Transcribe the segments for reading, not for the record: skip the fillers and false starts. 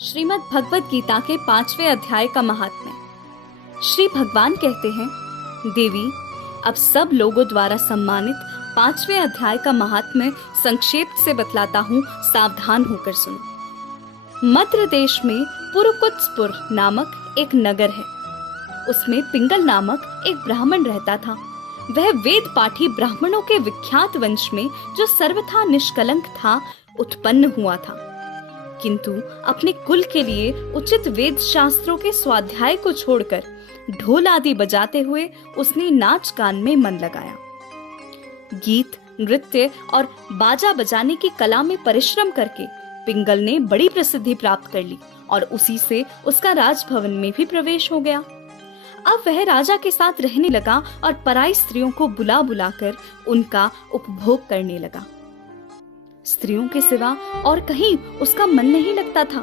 श्रीमद् भगवत गीता के 5वें अध्याय का महात्म्य। श्री भगवान कहते हैं, देवी, अब सब लोगों द्वारा सम्मानित 5वें अध्याय का महात्म्य संक्षेप से बतलाता हूँ, सावधान होकर सुनो। मद्र देश में पुरुकुत्सपुर नामक एक नगर है। उसमें पिंगल नामक एक ब्राह्मण रहता था। वह वेद पाठी ब्राह्मणों के विख्यात वंश में, जो सर्वथा निष्कलंक था, उत्पन्न हुआ था। किंतु अपने कुल के लिए उचित वेद शास्त्रों के स्वाध्याय को छोड़कर ढोल आदि बजाते हुए उसने नाच गान में मन लगाया। गीत, नृत्य और बाजा बजाने की कला में परिश्रम करके पिंगल ने बड़ी प्रसिद्धि प्राप्त कर ली और उसी से उसका राजभवन में भी प्रवेश हो गया। अब वह राजा के साथ रहने लगा और पराई स्त्रियों को बुला बुलाकर उनका उपभोग करने लगा। स्त्रियों के सिवा और कहीं उसका मन नहीं लगता था।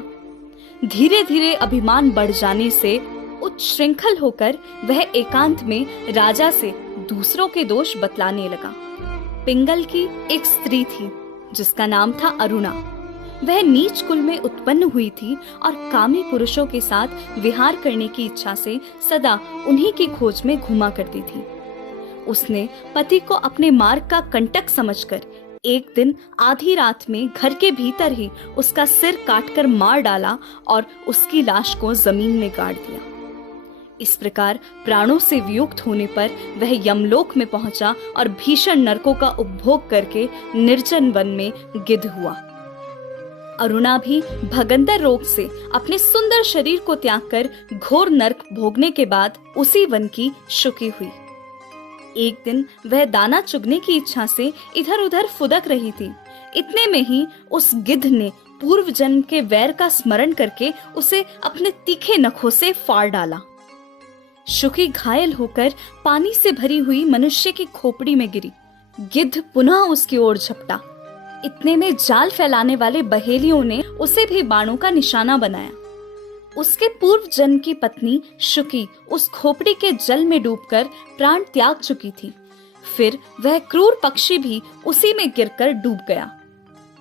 धीरे धीरे अभिमान बढ़ जाने से उच्च श्रृंखल होकर वह एकांत में राजा से दूसरों के दोष बतलाने लगा। पिंगल की एक स्त्री थी जिसका नाम था अरुणा। वह नीच कुल में उत्पन्न हुई थी और कामी पुरुषों के साथ विहार करने की इच्छा से सदा उन्हीं की खोज में घूमा करती थी। उसने पति को अपने मार्ग का कंटक समझकर एक दिन आधी रात में घर के भीतर ही उसका सिर काटकर मार डाला और उसकी लाश को जमीन में गाड़ दिया। इस प्रकार प्राणों से वियुक्त होने पर वह यमलोक में पहुंचा और भीषण नरकों का उपभोग करके निर्जन वन में गिद्ध हुआ। अरुणा भी भगंदर रोग से अपने सुंदर शरीर को त्याग कर घोर नरक भोगने के बाद उसी वन की शुकी हुई। एक दिन वह दाना चुगने की इच्छा से इधर उधर फुदक रही थी। इतने में ही उस गिद्ध ने पूर्व जन्म के वैर का स्मरण करके उसे अपने तीखे नखों से फाड़ डाला। शुकी घायल होकर पानी से भरी हुई मनुष्य की खोपड़ी में गिरी। गिद्ध पुनः उसकी ओर झपटा। इतने में जाल फैलाने वाले बहेलियों ने उसे भी बाणों का निशाना बनाया। उसके पूर्व जन्म की पत्नी शुकी उस खोपड़ी के जल में डूबकर प्राण त्याग चुकी थी। फिर वह क्रूर पक्षी भी उसी में गिरकर डूब गया।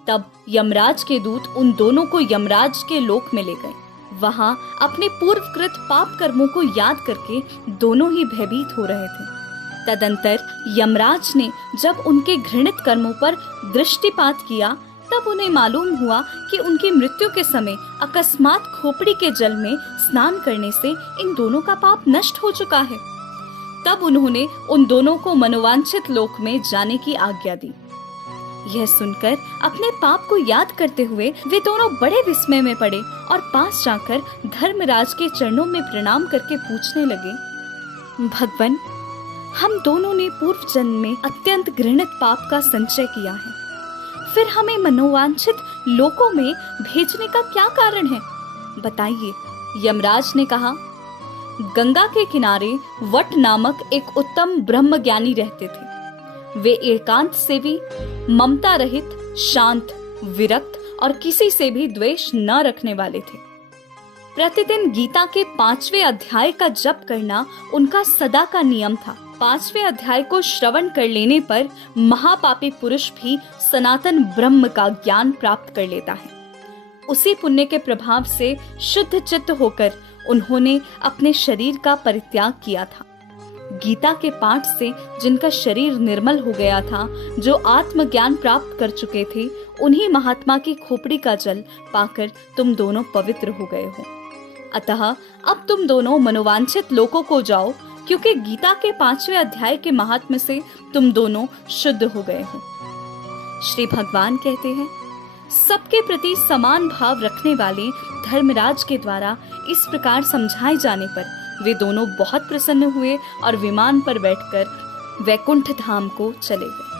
तब यमराज के दूत उन दोनों को यमराज के लोक में ले गए। वहां अपने पूर्वकृत पाप कर्मों को याद करके दोनों ही भयभीत हो रहे थे। तदंतर यमराज ने जब उनके घृणित कर्मों पर दृष्टिपात किया, तब उन्हें मालूम हुआ कि उनकी मृत्यु के समय अकस्मात खोपड़ी के जल में स्नान करने से इन दोनों का पाप नष्ट हो चुका है। तब उन्होंने उन दोनों को मनोवांछित लोक में जाने की आज्ञा दी। यह सुनकर अपने पाप को याद करते हुए वे दोनों बड़े विस्मय में पड़े और पास जाकर धर्मराज के चरणों में प्रणाम करके पूछने लगे, भगवान, हम दोनों ने पूर्व जन्म में अत्यंत घृणित पाप का संचय किया है, फिर हमें मनोवांछित लोकों में भेजने का क्या कारण है, बताइए। यमराज ने कहा, गंगा के किनारे वट नामक एक उत्तम ब्रह्मज्ञानी रहते थे। वे एकांत से भी ममता रहित, शांत, विरक्त और किसी से भी द्वेष न रखने वाले थे। प्रतिदिन गीता के 5वें अध्याय का जप करना उनका सदा का नियम था। 5वें अध्याय को श्रवण कर लेने पर महापापी पुरुष भी सनातन ब्रह्म का ज्ञान प्राप्त कर लेता है। उसी पुण्य के प्रभाव से शुद्ध चित्त होकर उन्होंने अपने शरीर का परित्याग किया था। गीता के पाठ से जिनका शरीर निर्मल हो गया था, जो आत्मज्ञान प्राप्त कर चुके थे, उन्हीं महात्मा की खोपड़ी का जल पाकर तुम दोनों पवित्र हो गए हो। अतः अब तुम दोनों मनोवांछित लोकों को जाओ, क्योंकि गीता के 5वें अध्याय के महात्म्य से तुम दोनों शुद्ध हो गए हो। श्री भगवान कहते हैं, सबके प्रति समान भाव रखने वाले धर्मराज के द्वारा इस प्रकार समझाए जाने पर वे दोनों बहुत प्रसन्न हुए और विमान पर बैठकर वैकुंठ धाम को चले गए।